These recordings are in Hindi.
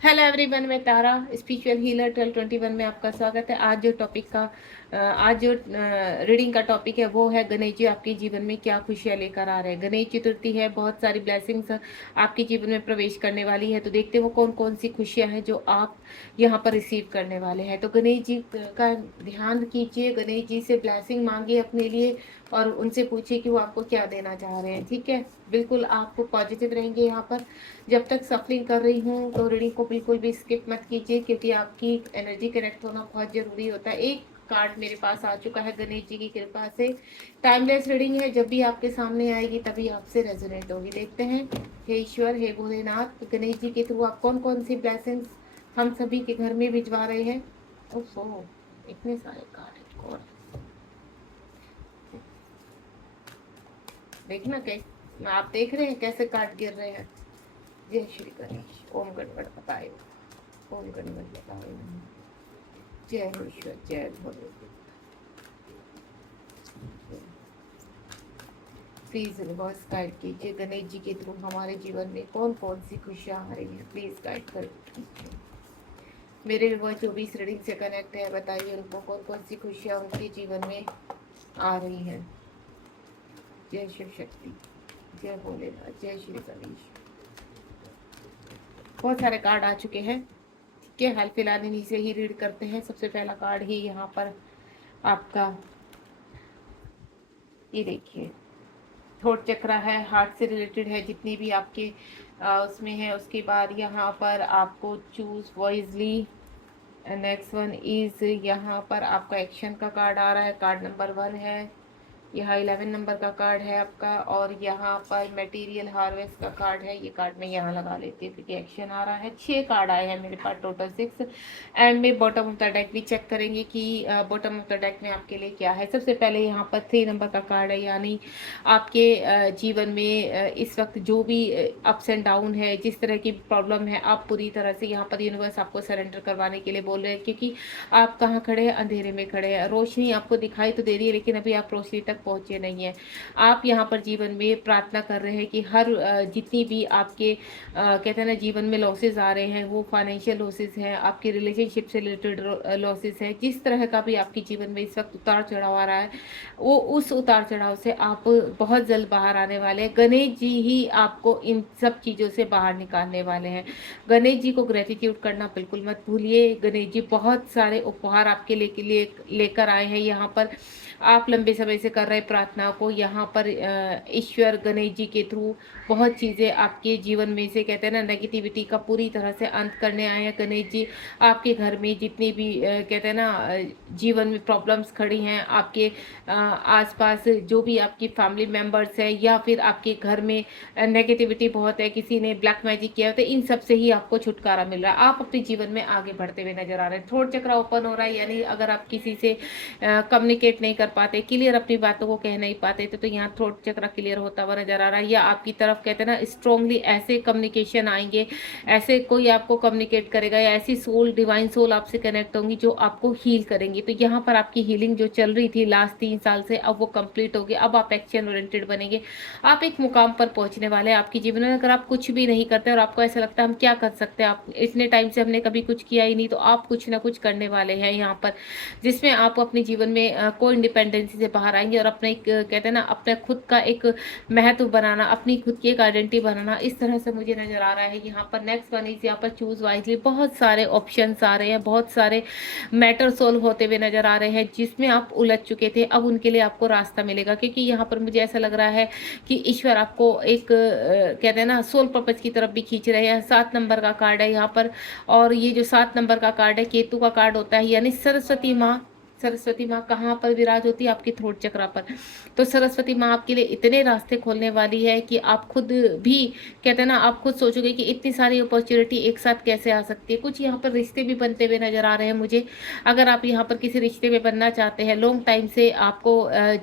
हेलो एवरीवन, मैं तारा स्पिरिचुअल हीलर 1221 में आपका स्वागत है। आज जो रीडिंग का टॉपिक है वो है गणेश जी आपके जीवन में क्या खुशियाँ लेकर आ रहे हैं। गणेश चतुर्थी है, बहुत सारी ब्लेसिंग्स आपके जीवन में प्रवेश करने वाली है। तो देखते हैं वो कौन कौन सी खुशियाँ हैं जो आप यहाँ पर रिसीव करने वाले हैं। तो गणेश जी का ध्यान कीजिए, गणेश जी से ब्लेसिंग मांगिए अपने लिए और उनसे पूछिए कि वो आपको क्या देना चाह रहे हैं। ठीक है, बिल्कुल आप पॉजिटिव रहेंगे यहाँ पर। जब तक सफलिंग कर रही हूँ तो रीडिंग को बिल्कुल भी स्किप मत कीजिए, क्योंकि आपकी एनर्जी कनेक्ट होना बहुत जरूरी होता है। एक कार्ड मेरे पास आ चुका है गणेश जी की कृपा से। टाइमलेस रीडिंग है, जब भी आपके सामने आएगी तभी आपसे रेजोनेट होगी। देखते हैं, हे ईश्वर, हे भोलेनाथ, गणेश जी के थ्रू आप कौन कौन सी ब्लेसिंग्स हम सभी के घर में भिजवा रहे हैं। ओहो, इतने सारे कार्ड है। और देखना कैसे, आप देख रहे हैं कैसे कार्ड गिर रहे हैं। जय श्री गणेश, ओम गणपतये, ओम गणपतये नमः। जय हो ईश्वर, जय भोले। प्लीज रिवर्स गाइड कीजिए गणेश जी के थ्रू हमारे जीवन में कौन कौन सी खुशियाँ आ रही है। प्लीज गाइड कर कीजिए। मेरे रिवर्स जो भी इस रीडिंग से कनेक्ट है, बताइए उनको कौन कौन सी खुशियाँ उनके जीवन में आ रही हैं। जय शिव शक्ति, जय भोलेनाथ, जय श्री गणेश। बहुत सारे कार्ड आ चुके हैं। ठीक है, हाल फिलहाल इन्हीं से ही रीड करते हैं। सबसे पहला कार्ड ही यहाँ पर आपका, ये देखिए, थ्रोट चक्रा है, हार्ट से रिलेटेड है, जितनी भी आपके उसमें है। उसके बाद यहाँ पर आपको चूज वॉइजली। नेक्स्ट वन इज, यहाँ पर आपका एक्शन का कार्ड आ रहा है, कार्ड नंबर 1 है। यहाँ 11 नंबर का कार्ड है आपका, और यहाँ पर मटेरियल हार्वेस्ट का कार्ड है। ये कार्ड मैं यहाँ लगा लेती हूँ क्योंकि एक्शन आ रहा है। 6 कार्ड आए हैं मेरे पास, टोटल 6। एंड में बॉटम ऑफ द डेक भी चेक करेंगे कि बॉटम ऑफ द डेक में आपके लिए क्या है। सबसे पहले यहाँ पर 3 नंबर का कार्ड है, यानी आपके जीवन में इस वक्त जो भी अप्स एंड डाउन है, जिस तरह की प्रॉब्लम है, आप पूरी तरह से यहाँ पर यूनिवर्स आपको सरेंडर करवाने के लिए बोल रहे हैं। क्योंकि आप कहाँ खड़े हैं, अंधेरे में खड़े हैं। रोशनी आपको दिखाई तो दे रही है, लेकिन अभी आप रोशनी तक पहुंचे नहीं है। आप यहाँ पर जीवन में प्रार्थना कर रहे हैं कि हर जितनी भी आपके कहते हैं ना जीवन में लॉसेस आ रहे हैं, वो फाइनेंशियल लॉसेस हैं, आपके रिलेशनशिप से रिलेटेड लॉसेस है, जिस तरह का भी आपके जीवन में इस वक्त उतार चढ़ाव आ रहा है, वो उस उतार चढ़ाव से आप बहुत जल्द बाहर आने वाले हैं। गणेश जी ही आपको इन सब चीज़ों से बाहर निकालने वाले हैं। गणेश जी को ग्रेटिट्यूड करना बिल्कुल मत भूलिए। गणेश जी बहुत सारे उपहार आपके लिए लेकर आए हैं। यहाँ पर आप लंबे समय से कर रहे प्रार्थना को यहाँ पर ईश्वर गणेश जी के थ्रू बहुत चीज़ें आपके जीवन में से कहते हैं ना नेगेटिविटी का पूरी तरह से अंत करने आए हैं। गणेश जी आपके घर में जितनी भी कहते हैं ना जीवन में प्रॉब्लम्स खड़ी हैं, आपके आसपास जो भी आपकी फैमिली मेम्बर्स है, या फिर आपके घर में नेगेटिविटी बहुत है, किसी ने ब्लैक मैजिक किया, तो इन सब से ही आपको छुटकारा मिल रहा है। आप अपने जीवन में आगे बढ़ते हुए नजर आ रहे हैं। थ्रोट चक्र ओपन हो रहा है, यानी अगर आप किसी से कम्युनिकेट नहीं कर पाते, क्लियर अपनी बातों को कह नहीं पाते तो यहाँ थ्रोट चक्र क्लियर होता हुआ नजर आ रहा है। या आपकी तरफ कहते हैं ना स्ट्रांगली ऐसे कम्युनिकेशन आएंगे, ऐसे कोई आपको कम्युनिकेट करेगा, या ऐसी सोल, डिवाइन सोल आपसे कनेक्ट होंगी जो आपको हील करेंगी। तो यहाँ पर आपकी हीलिंग जो चल रही थी लास्ट 3 साल से, अब वो कंप्लीट होगी। अब आप एक्शन ओरिएंटेड बनेंगे। आप एक मुकाम पर पहुंचने वाले हैं आपके जीवन में। अगर आप कुछ भी नहीं करते और आपको ऐसा लगता है हम क्या कर सकते हैं, आप इतने टाइम से हमने कभी कुछ किया ही नहीं, तो आप कुछ ना कुछ करने वाले हैं यहाँ पर, जिसमें आप अपने जीवन में को इंडिपेंडेंसी से बाहर आएंगे और अपने कहते हैं ना अपने खुद का एक महत्व बनाना, अपनी खुद की एक आइडेंटिटी बनाना, इस तरह से मुझे नजर आ रहा है। यहाँ पर नेक्स्ट वन इज, यहाँ पर चूज वाइजली। बहुत सारे ऑप्शंस आ रहे हैं, बहुत सारे मैटर सोल्व होते हुए नजर आ रहे हैं, जिसमें आप उलझ चुके थे, अब उनके लिए आपको रास्ता मिलेगा। क्योंकि यहाँ पर मुझे ऐसा लग रहा है कि ईश्वर आपको एक कहते हैं ना सोल पर्पज की तरफ भी खींच रहे हैं। 7 नंबर का कार्ड है यहाँ पर, और ये जो 7 नंबर का कार्ड है केतु का कार्ड होता है, यानी सरस्वती माँ। सरस्वती माँ कहाँ पर विराज होती है, आपकी थ्रोट चक्रा पर। तो सरस्वती माँ आपके लिए इतने रास्ते खोलने वाली है कि आप खुद भी कहते हैं ना, आप खुद सोचोगे कि इतनी सारी अपॉर्चुनिटी एक साथ कैसे आ सकती है। कुछ यहाँ पर रिश्ते भी बनते हुए नजर आ रहे हैं मुझे। अगर आप यहाँ पर किसी रिश्ते में बनना चाहते हैं, लॉन्ग टाइम से आपको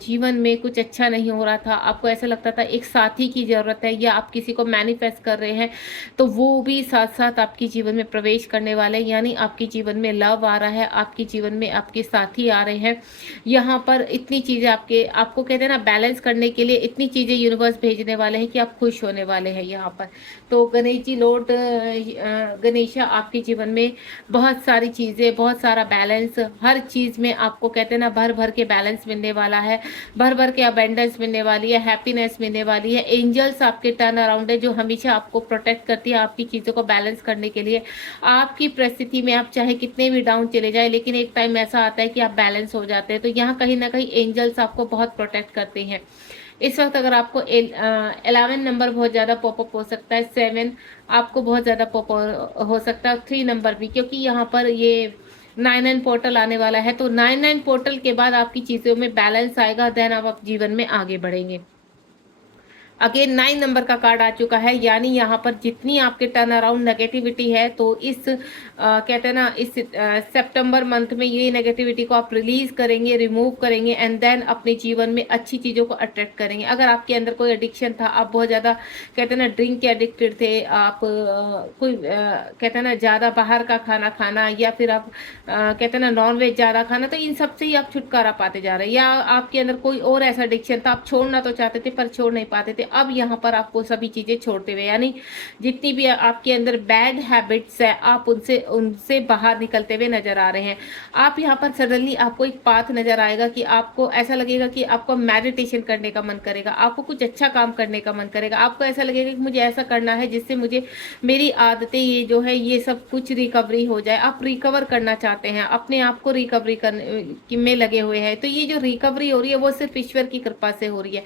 जीवन में कुछ अच्छा नहीं हो रहा था, आपको ऐसा लगता था एक साथी की जरूरत है, या आप किसी को मैनिफेस्ट कर रहे हैं, तो वो भी साथ साथ आपके जीवन में प्रवेश करने वाले हैं। यानी आपके जीवन में लव आ रहा है, आपके जीवन में आपके साथी ही आ रहे हैं। यहाँ पर इतनी चीज़ें आपको कहते हैं ना बैलेंस करने के लिए इतनी चीज़ें यूनिवर्स भेजने वाले हैं कि आप खुश होने वाले हैं यहाँ पर। तो गणेश जी लॉर्ड गणेशा आपके जीवन में बहुत सारी चीज़ें, बहुत सारा बैलेंस, हर चीज़ में आपको कहते हैं ना भर भर के बैलेंस मिलने वाला है, भर भर के अबेंडेंस मिलने वाली है, हैप्पीनेस मिलने वाली है। एंजल्स आपके टर्न अराउंड है जो हमेशा आपको प्रोटेक्ट करती है आपकी चीज़ों को बैलेंस करने के लिए। आपकी परिस्थिति में आप चाहे कितने भी डाउन चले जाए, लेकिन एक टाइम ऐसा आता है कि आप बैलेंस हो जाते हैं। तो यहाँ कहीं ना कहीं एंजल्स आपको बहुत प्रोटेक्ट करते हैं। इस वक्त अगर आपको 11 नंबर बहुत ज़्यादा पॉपअप हो सकता है, 7 आपको बहुत ज़्यादा पॉप हो सकता है, 3 नंबर भी, क्योंकि यहाँ पर ये 9 पोर्टल आने वाला है। तो 9 पोर्टल के बाद आपकी चीज़ों में बैलेंस आएगा, देन आप जीवन में आगे बढ़ेंगे। अगेन 9 नंबर का कार्ड आ चुका है, यानी यहाँ पर जितनी आपके टर्न अराउंड नेगेटिविटी है, तो इस कहते हैं ना इस सितंबर मंथ में ये नेगेटिविटी को आप रिलीज करेंगे, रिमूव करेंगे, एंड देन अपने जीवन में अच्छी चीज़ों को अट्रैक्ट करेंगे। अगर आपके अंदर कोई एडिक्शन था, आप बहुत ज़्यादा कहते हैं ना ड्रिंक के एडिक्टेड थे, आप कोई कहते हैं ना ज़्यादा बाहर का खाना खाना, या फिर आप कहते हैं ना नॉन वेज ज़्यादा खाना, तो इन सब से ही आप छुटकारा पाते जा रहे हैं। या आपके अंदर कोई और ऐसा एडिक्शन था, आप छोड़ना तो चाहते थे पर छोड़ नहीं पाते थे, अब यहाँ पर आपको सभी चीज़ें छोड़ते हुए, यानी जितनी भी आपके अंदर बैड हैबिट्स है, आप उनसे बाहर निकलते हुए नजर आ रहे हैं। आप यहाँ पर सडनली आपको एक पाथ नजर आएगा कि आपको ऐसा लगेगा कि आपको मेडिटेशन करने का मन करेगा, आपको कुछ अच्छा काम करने का मन करेगा, आपको ऐसा लगेगा कि मुझे ऐसा करना है जिससे मुझे मेरी आदतें ये जो है ये सब कुछ रिकवरी हो जाए। आप रिकवर करना चाहते हैं, अपने आप को रिकवरी करने में लगे हुए हैं। तो ये जो रिकवरी हो रही है वो सिर्फ ईश्वर की कृपा से हो रही है।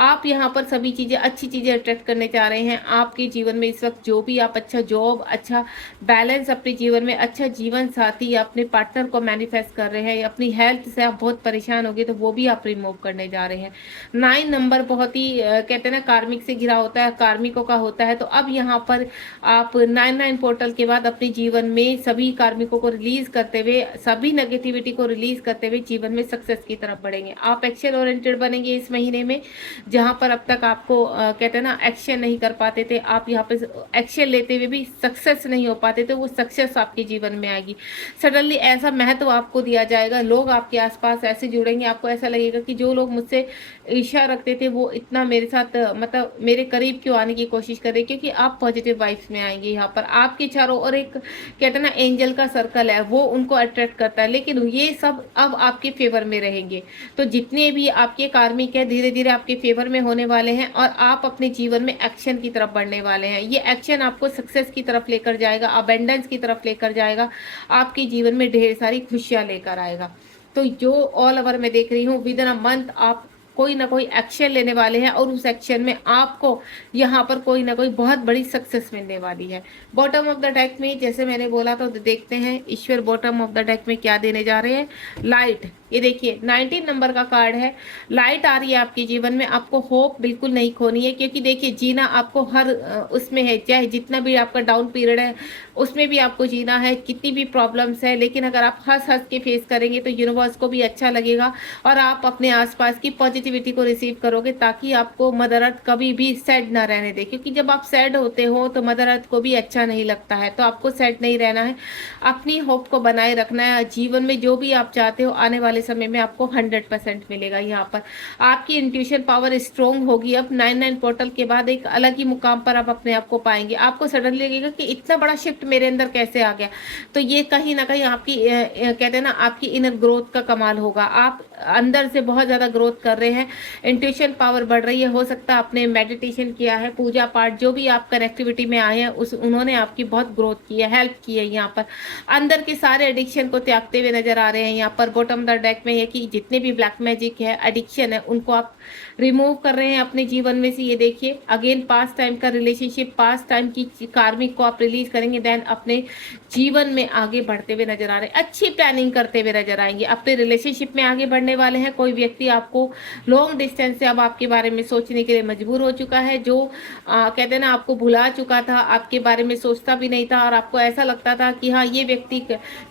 आप यहाँ पर सभी चीज़ें, अच्छी चीज़ें अट्रैक्ट करने जा रहे हैं। आपके जीवन में इस वक्त जो भी आप अच्छा जॉब, अच्छा बैलेंस अपने जीवन में, अच्छा जीवन साथी या अपने पार्टनर को मैनिफेस्ट कर रहे हैं, अपनी हेल्थ से आप बहुत परेशान हो गए तो वो भी आप रिमूव करने जा रहे हैं। 9 नंबर बहुत ही कहते हैं ना कार्मिक से घिरा होता है, कार्मिकों का होता है। तो अब यहाँ पर आप 9 पोर्टल के बाद अपने जीवन में सभी कार्मिकों को रिलीज करते हुए, सभी नेगेटिविटी को रिलीज करते हुए जीवन में सक्सेस की तरफ बढ़ेंगे। आप एक्शन ओरिएंटेड बनेंगे इस महीने में, जहाँ पर अब तक आपको कहते हैं ना एक्शन नहीं कर पाते थे, आप यहाँ पे एक्शन लेते हुए भी सक्सेस नहीं हो पाते थे, वो सक्सेस आपके जीवन में आएगी। सडनली ऐसा महत्व आपको दिया जाएगा, लोग आपके आसपास ऐसे जुड़ेंगे, आपको ऐसा लगेगा कि जो लोग मुझसे ईर्ष्या रखते थे वो इतना मेरे साथ मतलब मेरे करीब क्यों आने की कोशिश कर रहे, क्योंकि आप पॉजिटिव वाइब्स में आएंगे। यहाँ पर आपके चारों और एक कहते हैं ना एंजल का सर्कल है, वो उनको अट्रैक्ट करता है, लेकिन ये सब अब आपके फेवर में रहेंगे। तो जितने भी आपके कार्मिक है धीरे धीरे आपके फेवर में होने वाले हैं, और आप अपने जीवन में एक्शन की तरफ बढ़ने वाले हैं। ये एक्शन आपको सक्सेस की तरफ लेकर जाएगा, अबेंडेंस की तरफ लेकर जाएगा, आपके जीवन में ढेर सारी खुशियां लेकर आएगा। तो जो ऑल ओवर मैं देख रही हूँ, विद इन अ मंथ आप कोई ना कोई एक्शन लेने वाले हैं, और उस एक्शन में आपको यहाँ पर कोई ना कोई बहुत बड़ी सक्सेस मिलने वाली है। बॉटम ऑफ द डेक में जैसे मैंने बोला तो देखते हैं ईश्वर बॉटम ऑफ द डेक में क्या देने जा रहे हैं। लाइट, ये देखिए 19 नंबर का कार्ड है, लाइट आ रही है आपके जीवन में। आपको होप बिल्कुल नहीं खोनी है, क्योंकि देखिए जीना आपको हर उसमें है, चाहे जितना भी आपका डाउन पीरियड है उसमें भी आपको जीना है, कितनी भी प्रॉब्लम्स है, लेकिन अगर आप हंस हंस के फेस करेंगे तो यूनिवर्स को भी अच्छा लगेगा, और आप अपने आसपास की पॉजिटिविटी को रिसीव करोगे, ताकि आपको मदर अर्थ कभी भी सैड ना रहने दे। क्योंकि जब आप सैड होते हो तो मदर अर्थ को भी अच्छा नहीं लगता है। तो आपको सैड नहीं रहना है, अपनी होप को बनाए रखना है। जीवन में जो भी आप चाहते हो आने वाले समय में आपको 100% मिलेगा। यहाँ पर आपकी इंट्यूशन पावर स्ट्रोंग होगी। अब 9 पोर्टल के बाद एक अलग ही मुकाम पर आप अपने आप को पाएंगे। आपको सडनली लगेगा कि इतना बड़ा शिफ्ट मेरे अंदर कैसे आ गया। तो ये कहीं ना कहीं आपकी कहते हैं ना आपकी इनर ग्रोथ का कमाल होगा। आप अंदर से बहुत ज़्यादा ग्रोथ कर रहे हैं, इंट्यूशन पावर बढ़ रही है। हो सकता है आपने मेडिटेशन किया है, पूजा पाठ, जो भी आप कनेक्टिविटी में आए हैं उन्होंने आपकी बहुत ग्रोथ की है, हेल्प की है। यहाँ पर अंदर के सारे एडिक्शन को त्यागते हुए नजर आ रहे हैं। यहाँ पर बॉटम द डेक में ये कि जितने भी ब्लैक मैजिक है, एडिक्शन है, उनको आप रिमूव कर रहे हैं अपने जीवन में से। ये देखिए अगेन पास्ट टाइम का रिलेशनशिप, पास्ट टाइम की कार्मिक को आप रिलीज करेंगे, देन अपने जीवन में आगे बढ़ते हुए नजर आ रहे हैं, अच्छी प्लानिंग करते हुए नजर आएंगे, अपने रिलेशनशिप में आगे बढ़ने वाले हैं। कोई व्यक्ति आपको लॉन्ग डिस्टेंस से अब आपके बारे में सोचने के लिए मजबूर हो चुका है, जो कहते हैं ना आपको भुला चुका था, आपके बारे में सोचता भी नहीं था, और आपको ऐसा लगता था कि हाँ ये व्यक्ति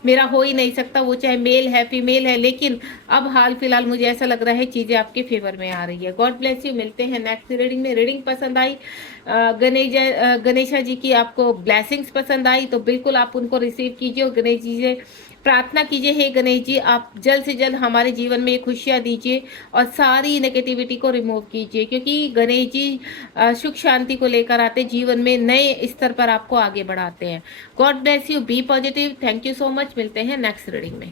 मेरा हो ही नहीं सकता, वो चाहे मेल है फीमेल है। लेकिन अब हाल फिलहाल मुझे ऐसा लग रहा है चीजें आपके फेवर में आ रही है। God bless you. मिलते हैं नेक्स्ट रीडिंग में। रीडिंग पसंद आई, गणेशा जी की आपको ब्लेसिंग्स पसंद आई तो बिल्कुल आप उनको रिसीव कीजिए, और गणेश जी से प्रार्थना कीजिए, हे गणेश जी आप जल्द से जल्द हमारे जीवन में खुशियाँ दीजिए और सारी नेगेटिविटी को रिमूव कीजिए, क्योंकि गणेश जी सुख शांति को लेकर आते, जीवन में नए स्तर पर आपको आगे बढ़ाते हैं। God bless you, be positive. Thank you so much. मिलते हैं नेक्स्ट रीडिंग में।